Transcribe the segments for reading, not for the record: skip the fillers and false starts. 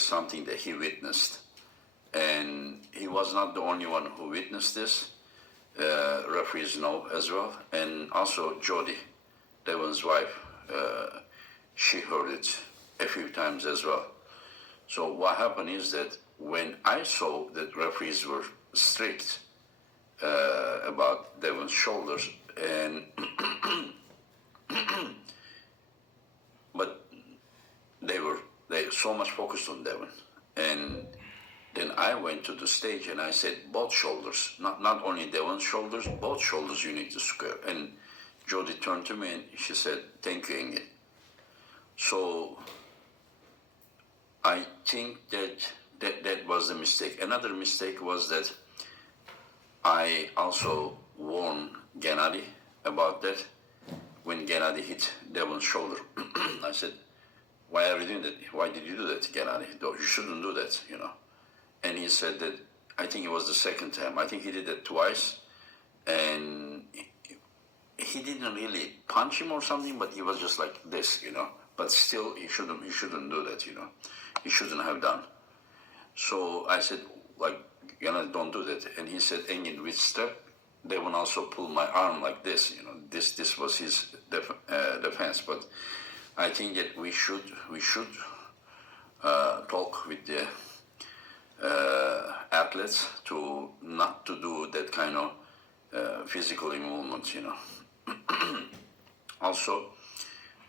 something that he witnessed. And he was not the only one who witnessed this. Referees know as well. And also Jody, Devon's wife, she heard it a few times as well. So what happened is that when I saw that referees were strict about Devon's shoulders, and but they so much focused on Devon, and then I went to the stage and I said both shoulders, not only Devon's shoulders, both shoulders you need to square. And Jody turned to me and she said, "Thank you, Engin." So I think that was the mistake. Another mistake was that I also warned Gennady about that when Gennady hit Devon's shoulder. I said, "Why are you doing that? Why did you do that, Gennady? You shouldn't do that, you know." And he said that, I think it was the second time. I think he did that twice, and he didn't really punch him or something, but he was just like this, you know. But still, he shouldn't do that, you know. He shouldn't have done. So I said, like, Gennady, don't do that. And he said, "Engin, with step, they will also pull my arm like this, you know." This was his defense. But I think that we should talk with the athletes to not to do that kind of physical involvement, you know. Also,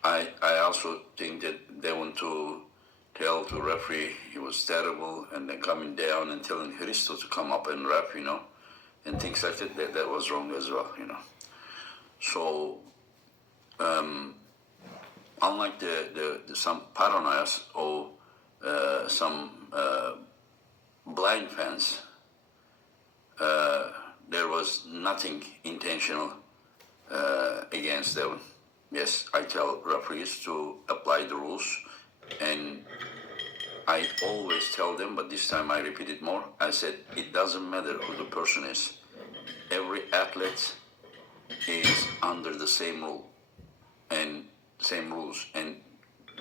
I also think that they want to tell the referee he was terrible, and then coming down and telling Hristo to come up and ref, you know, and things like that. That was wrong as well, you know. So unlike the some paranoias or some blind fans, there was nothing intentional against them. Yes, I tell referees to apply the rules, and I always tell them, but this time I repeat it more. I said, it doesn't matter who the person is. Every athlete is under the same rule and same rules, and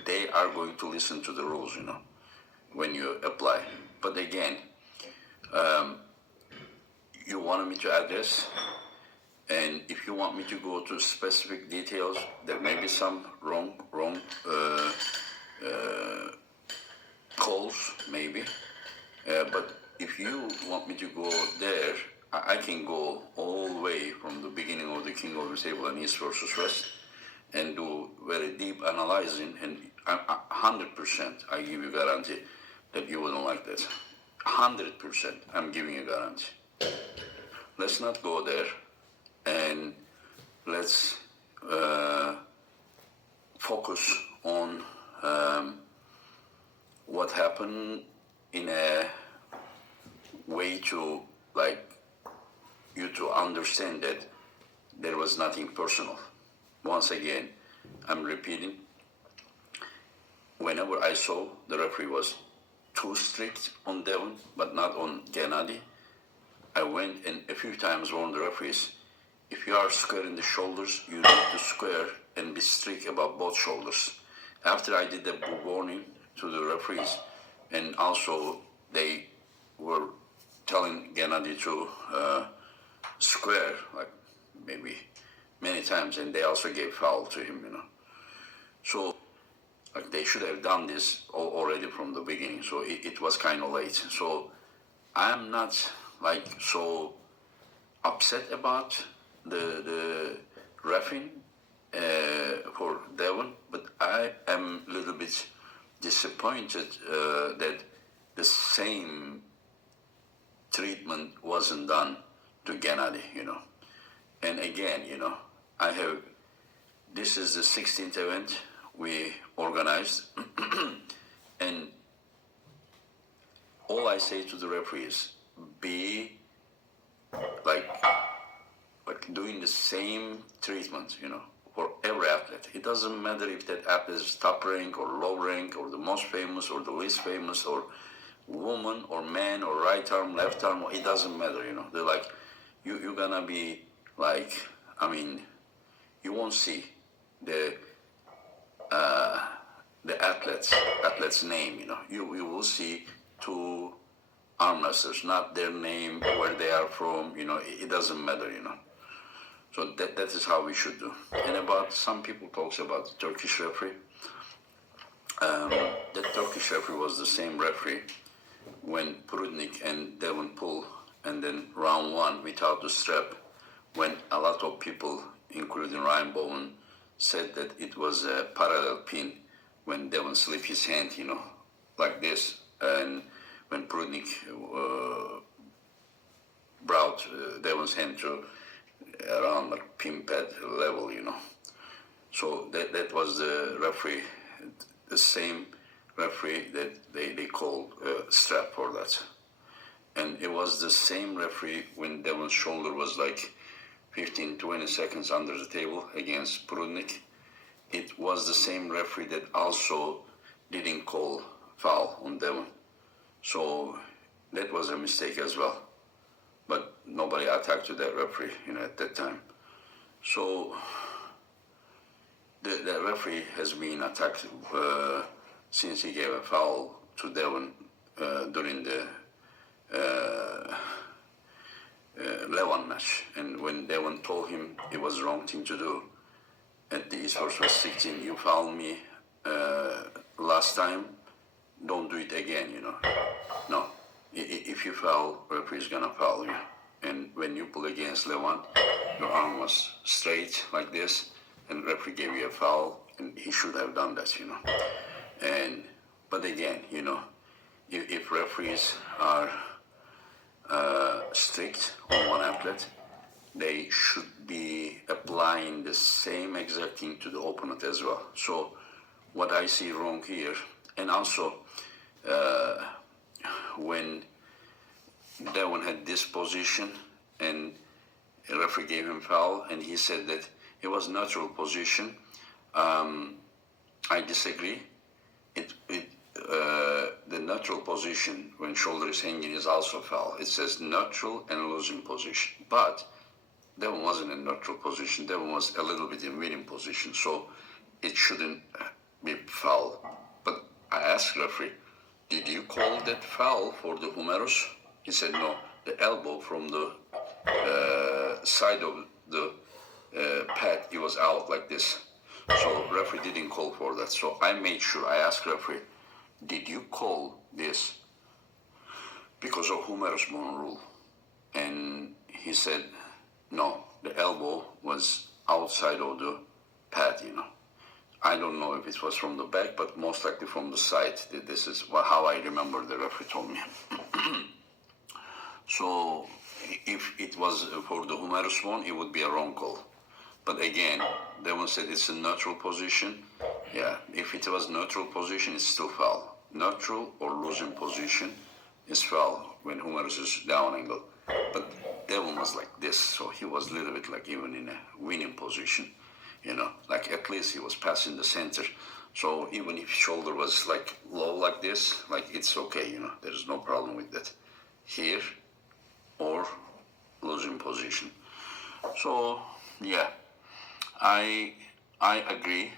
they are going to listen to the rules, you know, when you apply. But again, you wanted me to address, and if you want me to go to specific details, there may be some wrong calls, maybe. But if you want me to go there, I can go all the way from the beginning of the King of the Table and East versus West and do very deep analyzing, and 100%, I give you guarantee that you wouldn't like that. 100%, I'm giving you guarantee. Let's not go there, and let's focus on what happened in a way to, like, you to understand that there was nothing personal. Once again, I'm repeating, whenever I saw the referee was too strict on Devon, but not on Gennady, I went and a few times warned the referees, if you are squaring the shoulders, you need to square and be strict about both shoulders. After I did the warning to the referees, and also they were telling Gennady to square, like maybe many times, and they also gave foul to him, you know. So like they should have done this already from the beginning, so it was kind of late. So I'm not like so upset about the reffing for Devon, but I am a little bit disappointed that the same treatment wasn't done to Gennady, you know. And again, you know, this is the 16th event we organized, and all I say to the referees, be like doing the same treatment, you know, for every athlete. It doesn't matter if that athlete is top rank or low rank or the most famous or the least famous or woman or man or right arm, left arm, it doesn't matter, you know. They're like, you're gonna be like, I mean, you won't see the the athlete's name. You will see two arm wrestlers, not their name, where they are from. It doesn't matter. So that is how we should do. And about some people talks about the Turkish referee. The Turkish referee was the same referee when Prudnik and Devon pull, and then round one without the strap, when a lot of people, including Ryan Bowen, said that it was a parallel pin when Devon slipped his hand, like this, and when Prudnik brought Devon's hand to around like pin pad level, So that was the referee, the same referee that they called strap for that. And it was the same referee when Devon's shoulder was like 15-20 seconds under the table against Prudnik. It was the same referee that also didn't call foul on Devon. So that was a mistake as well. But nobody attacked to that referee, at that time. So the referee has been attacked since he gave a foul to Devon during the Levan match. And when Devon told him it was the wrong thing to do, at the Esports was 16, you fouled me last time, don't do it again, No. If you foul, referee is gonna foul you. And when you pull against Levan, your arm was straight like this, and referee gave you a foul, and he should have done that, But again, if referees are strict on one athlete, they should be applying the same exact thing to the opponent as well. So what I see wrong here, and also when Devon had this position and the referee gave him foul, and he said that it was natural position. I disagree. The natural position when shoulder is hanging is also foul. It says natural and losing position, but Devon wasn't in neutral position. Devon was a little bit in winning position, so it shouldn't be foul. But I asked referee, did you call that foul for the humerus? He said no. The elbow from the side of the pad, it was out like this. So referee didn't call for that. So I made sure, I asked referee, did you call this because of humerus bone rule? And he said, no, the elbow was outside of the pad, I don't know if it was from the back, but most likely from the side. This is how I remember the referee told me. So if it was for the humerus bone, it would be a wrong call. But again, Devon said it's a neutral position. Yeah, if it was neutral position, it's still foul. Neutral or losing position is foul when humerus is down angle. But Devon was like this, so he was a little bit like even in a winning position, like at least he was passing the center. So even if shoulder was like low like this, like it's okay, there's no problem with that. Here or losing position. So yeah, I agree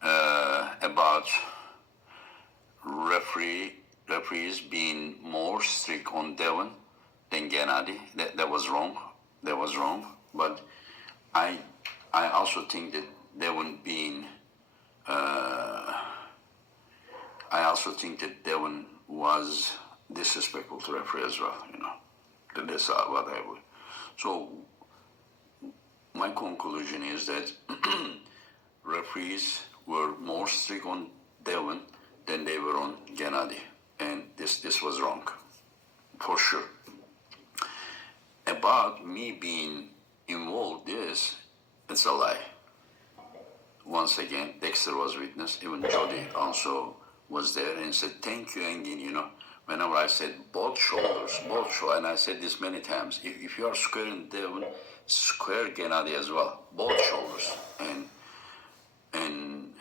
about referees being more strict on Devon than Gennady. That was wrong. That was wrong. But I also think that Devon being I also think that Devon was disrespectful to referee as well. That's what I would. So my conclusion is that referees were more strict on Devon than they were on Gennady, and this was wrong, for sure. About me being involved, it's a lie. Once again, Dexter was witness, even Jody also was there and said, thank you, Engin, Whenever I said both shoulders, and I said this many times, if you are squaring Devon, square Gennady as well, both shoulders. And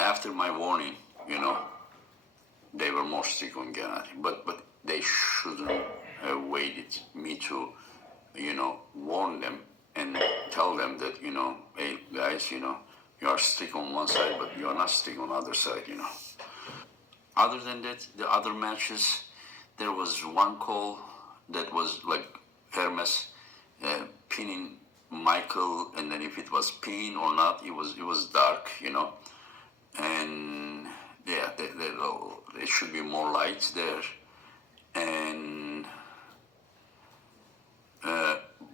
after my warning, they were more strict on Gennady, but they shouldn't have waited me to, warn them and tell them that, hey guys, You are strict on one side, but you are not strict on the other side, you know. Other than that, the other matches, there was one call that was like Hermes pinning Michael, and then if it was pin or not, it was dark, you know. And yeah, there should be more lights there. And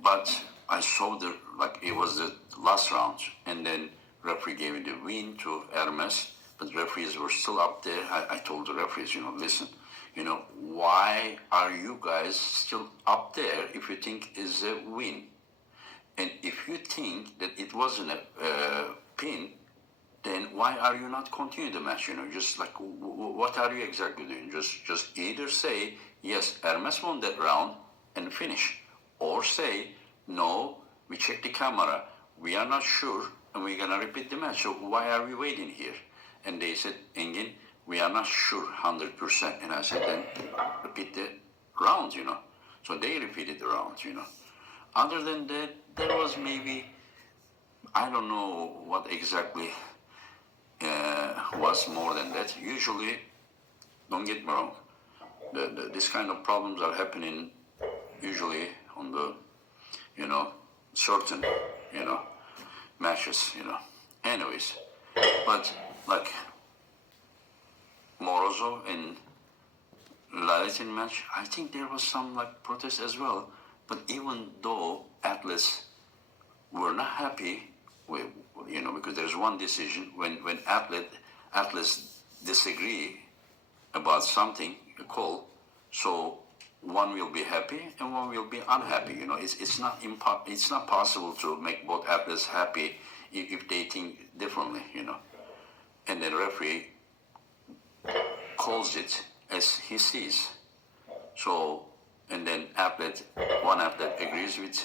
but I saw like it was the last round, and then referee gave the win to Hermes, but referees were still up there. I told the referees, listen, why are you guys still up there if you think it's a win? And if you think that it wasn't a pin, then why are you not continuing the match? Just like, what are you exactly doing? Just either say, yes, Hermes won that round and finish. Or say, no, we checked the camera, we are not sure, and we're going to repeat the match. So why are we waiting here? And they said, Engin, we are not sure 100%. And I said, then repeat the round, So they repeated the round, Other than that, there was maybe, I don't know what exactly was more than that. Usually, don't get me wrong, this kind of problems are happening usually on the, certain, matches, Anyways, but like Morozov and Lalitin match, I think there was some like protest as well. But even though athletes were not happy with, because there's one decision when athletes disagree about something, a call, so one will be happy and one will be unhappy. It's not possible to make both athletes happy if they think differently. And the referee calls it as he sees. So, and then one athlete agrees with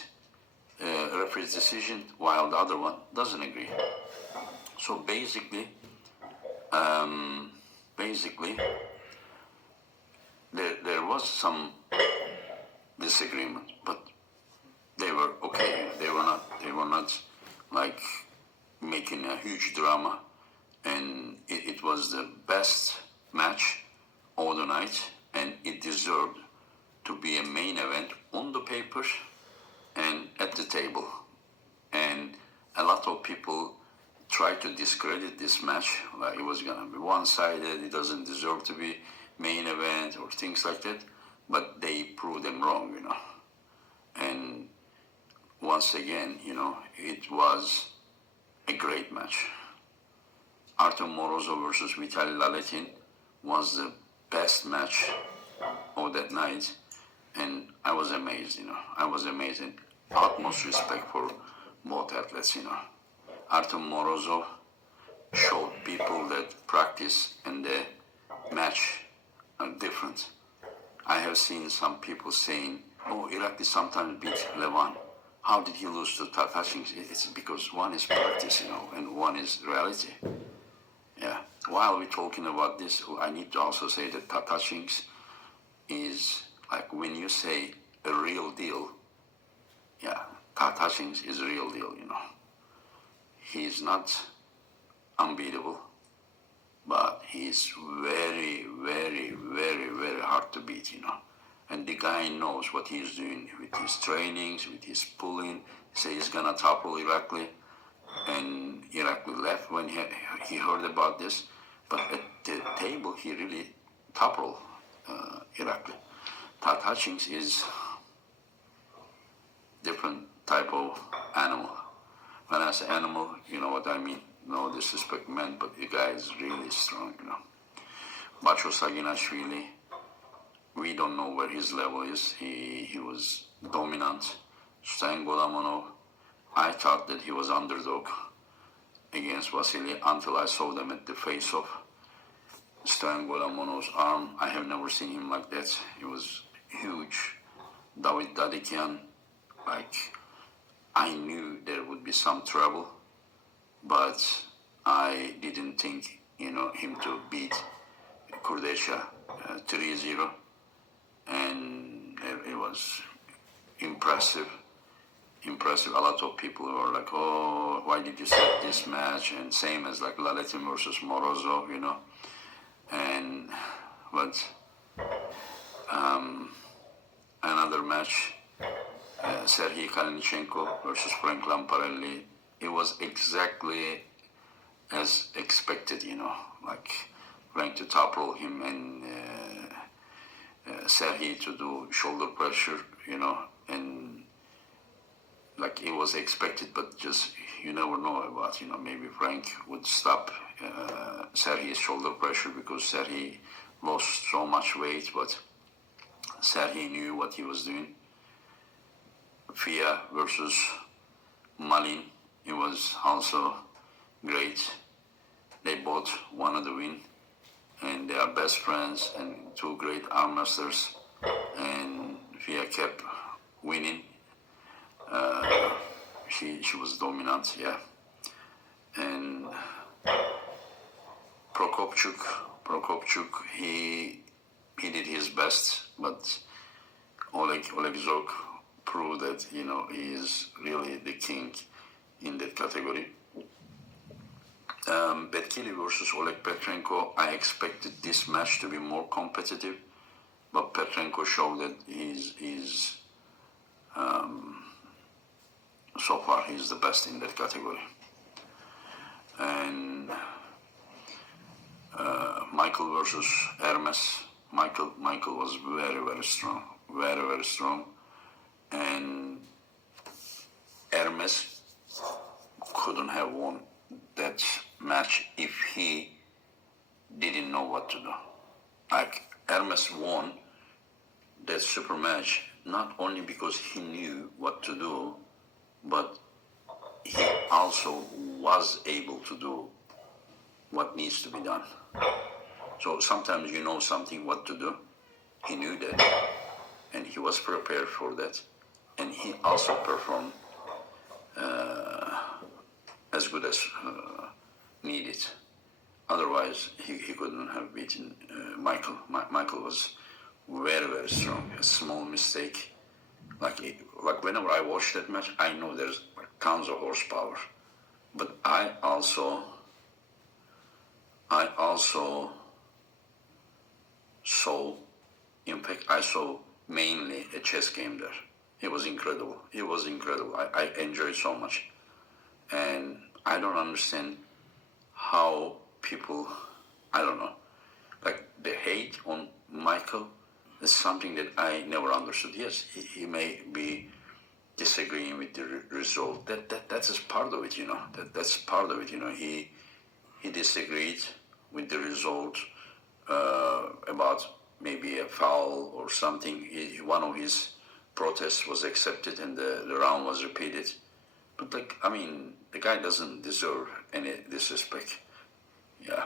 referee's decision while the other one doesn't agree. So basically, there was some disagreement, but they were okay. They were not like making a huge drama, and it was the best match all the night, and it deserved to be a main event on the paper and at the table. And a lot of people tried to discredit this match, like it was gonna be one-sided, it doesn't deserve to be main event or things like that, but they proved them wrong, And once again, it was a great match. Artem Morozov versus Vitaly Laletin was the best match of that night, and I was amazed, I was amazed, and utmost respect for both athletes, Artem Morozov showed people that practice and the match are different. I have seen some people saying, oh, Irakli sometimes beat Levan. How did he lose to Tatashins? It's because one is practice, and one is reality. Yeah. While we're talking about this, I need to also say that Tatashins is like when you say a real deal, yeah, Tatashins is a real deal, He's not unbeatable, but he's very, very, very, very hard to beat, And the guy knows what he's doing with his trainings, with his pulling. Say he's gonna topple Irakli, and Irakli left when he heard about this. But at the table, he really toppled Irakli. Tatachins is different type of animal. When I say animal, you know what I mean. No disrespect meant, but the guy is really strong, Bacho Saginashvili, we don't know where his level is. He was dominant. Stan Golamonov, I thought that he was underdog against Vasily until I saw them at the face-off. Stan Golamonov's arm, I have never seen him like that. He was huge. David Dadikian, like, I knew there would be some trouble, but I didn't think, him to beat Kurdesha 3-0, and it was impressive. impressive. A lot of people were like, "Oh, why did you set this match?" And same as like Laletin versus Morozov, you know. And but another match, Sergey Kalinichenko versus Frank Lamparelli. It was exactly as expected, you know, like Frank to topple him and Sergey to do shoulder pressure, you know, and like it was expected, but just you never know about, you know, maybe Frank would stop Sergey's shoulder pressure because Sergey lost so much weight, but Sergey knew what he was doing. Fia versus Malin, it was also great. They both wanted to win, and they are best friends and two great arm wrestlers. And Fia kept winning. She was dominant, yeah. And Prokopchuk, he did his best, but Oleg Zork proved that, you know, he is really the king in that category. Betkili versus Oleg Petrenko, I expected this match to be more competitive, but Petrenko showed that he's so far he's the best in that category. And Michael versus Hermes, Michael was very strong, and Hermes couldn't have won that match if he didn't know what to do. Like Hermes won that super match not only because he knew what to do, but he also was able to do what needs to be done. So sometimes you know something what to do. He knew that, and he was prepared for that, and he also performed as good as needed. Otherwise, he couldn't have beaten Michael. Michael was very strong. A small mistake, like whenever I watch that match, I know there's like tons of horsepower, but I also saw, in fact, I saw mainly a chess game there. It was incredible. I enjoyed so much, and I don't understand how people, I don't know, like the hate on Michael is something that I never understood. Yes, he may be disagreeing with the result. That's just part of it, you know. That's part of it, you know. He disagreed with the result about maybe a foul or something. One of his protests was accepted and the round was repeated. But like, I mean, the guy doesn't deserve any disrespect. Yeah.